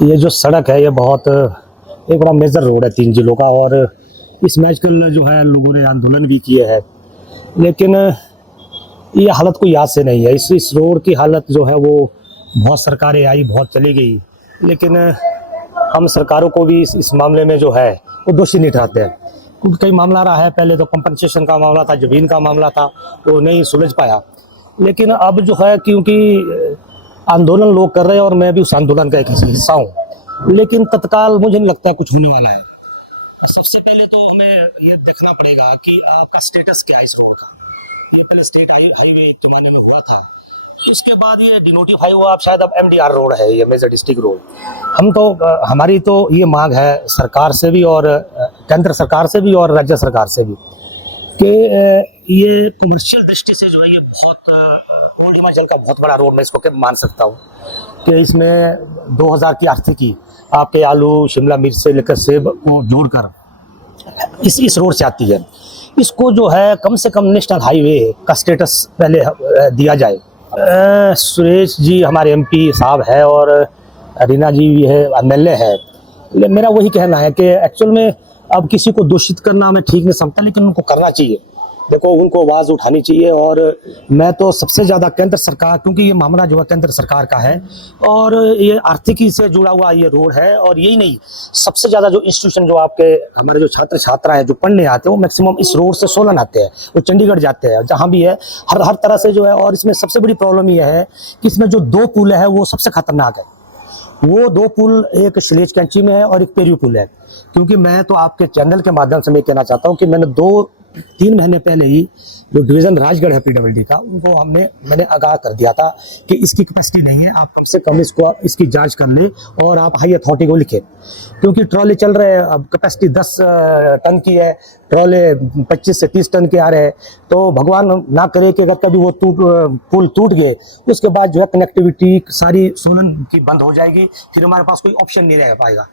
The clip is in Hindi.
ये जो सड़क है ये बहुत एक बड़ा मेजर रोड है 3 जिलों का। और इस मैच कल जो है लोगों ने आंदोलन भी किए हैं, लेकिन ये हालत कोई याद से नहीं है। इस रोड की हालत जो है वो बहुत सरकारें आई, बहुत चली गई, लेकिन हम सरकारों को भी इस मामले में जो है वो दोषी नहीं ठहराते हैं, क्योंकि कई मामला रहा है। पहले तो कंपनसेशन का मामला था, ज़मीन का मामला था, वो नहीं सुलझ पाया। लेकिन अब जो है, क्योंकि आंदोलन लोग कर रहे हैं और मैं भी उस आंदोलन का एक हिस्सा हूँ, लेकिन तत्काल मुझे नहीं लगता है कुछ होने वाला है। सबसे पहले तो हमें ये देखना पड़ेगा कि आपका स्टेटस क्या है इस रोड का। ये पहले स्टेट हाईवे एक जमाने में हुआ था, उसके बाद ये डिनोटिफाई हुआ, अब शायद अब एमडीआर रोड है, ये मेजर डिस्ट्रिक्ट रोड। हम तो हमारी तो ये मांग है सरकार से भी, और केंद्र सरकार से भी और राज्य सरकार से भी, कि ये कमर्शियल दृष्टि से जो है ये बहुत और हिमाचल का बहुत बड़ा रोड मैं इसको मान सकता हूँ कि इसमें 2000 की आर्थिकी आपके आलू शिमला मिर्च से लेकर सेब को जोड़कर इस रोड से आती है। इसको जो है कम से कम नेशनल हाईवे का स्टेटस पहले दिया जाए। सुरेश जी हमारे एमपी साहब है और रीना जी भी है, एमएलए है। मेरा वही कहना है कि एक्चुअल में अब किसी को दूषित करना मैं ठीक नहीं समझता, लेकिन उनको करना चाहिए। देखो, उनको आवाज़ उठानी चाहिए। और मैं तो सबसे ज़्यादा केंद्र सरकार, क्योंकि ये मामला जो है केंद्र सरकार का है और ये आर्थिकी से जुड़ा हुआ ये रोड है। और यही नहीं, सबसे ज़्यादा जो इंस्टीट्यूशन जो आपके हमारे जो छात्र छात्रा है जो पढ़ने आते हैं, वो मैक्सिमम इस रोड से सोलन आते हैं, वो चंडीगढ़ जाते हैं, जहाँ भी है हर तरह से जो है। और इसमें सबसे बड़ी प्रॉब्लम ये है कि इसमें जो 2 पुल है वो सबसे खतरनाक है। वो 2 पुल, एक शलेज कैंची में है और एक पेरियो पुल है। क्योंकि मैं तो आपके चैनल के माध्यम से मैं कहना चाहता हूँ कि मैंने 2-3 महीने पहले ही जो डिवीज़न राजगढ़ है पीडब्ल्यूडी का, उनको मैंने आगाह कर दिया था कि इसकी कैपेसिटी नहीं है, आप कम से कम इसकी जांच कर लें और आप हाई अथॉरिटी को लिखें। क्योंकि ट्रॉले चल रहे हैं, अब कैपेसिटी 10 टन की है, ट्रॉले 25 से 30 टन के आ रहे हैं। तो भगवान ना करे कि अगर कभी वो पुल टूट गए, उसके बाद जो है कनेक्टिविटी सारी सोलन की बंद हो जाएगी, फिर हमारे पास कोई ऑप्शन नहीं रह पाएगा।